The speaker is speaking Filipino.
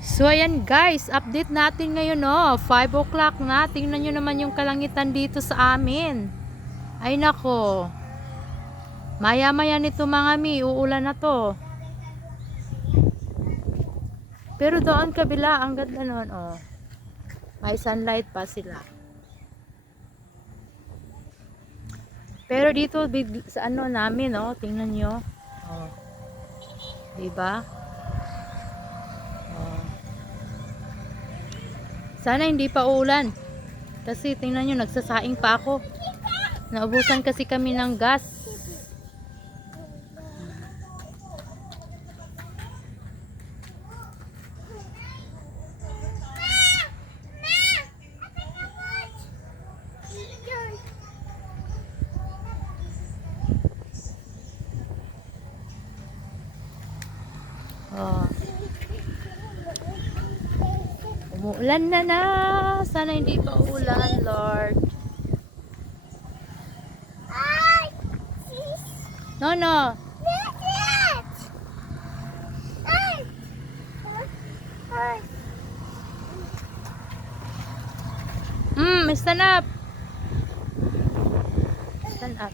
So ayan guys, update natin ngayon 5 o'clock na. Tingnan nyo naman yung kalangitan dito sa amin. Ay nako. Maya maya nito mga mi, uulan na to. Pero doon kabila, ang ganda nun May sunlight pa sila. Pero dito sa namin tingnan nyo. Diba? Sana hindi pa uulan. Kasi tingnan nyo, nagsasaing pa ako. Naubusan kasi kami ng gas. Umuulan na. Sana hindi pa uulan, Lord. No. Stand up. Stand up.